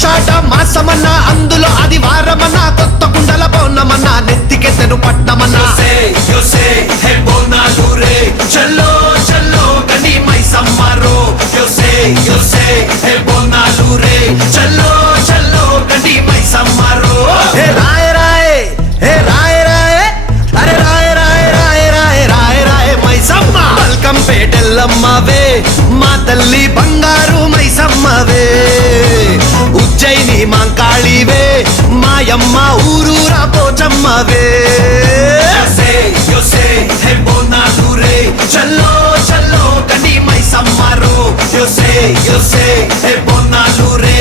ఆషాఢ మాసమన్నా అందులో ఆదివారమన్నా కొత్త కుండల పౌర్ణమన్నా నెత్తికెత్తెను పట్నమన్నా చల్లో చల్లో గని మైసమ్మరో బోనాలు రే చల్లో చల్లో గని మైసమ్మరో హే రాయ రాయ హే రాయ రాయ అరే రాయ రాయ రాయ రాయ రాయ రాయ మైసమ్మ వెల్కమ్ పేటెల్లమ్మవే మా తల్లి బంగారు మైసమ్మవే ఉజ్జయిని మాంకాళివే మాయమ్మ ఊరూరా పోచమ్మవే బోనాలు రే చల్లో చల్లో గని మైసమ్మరో బోనాలు రే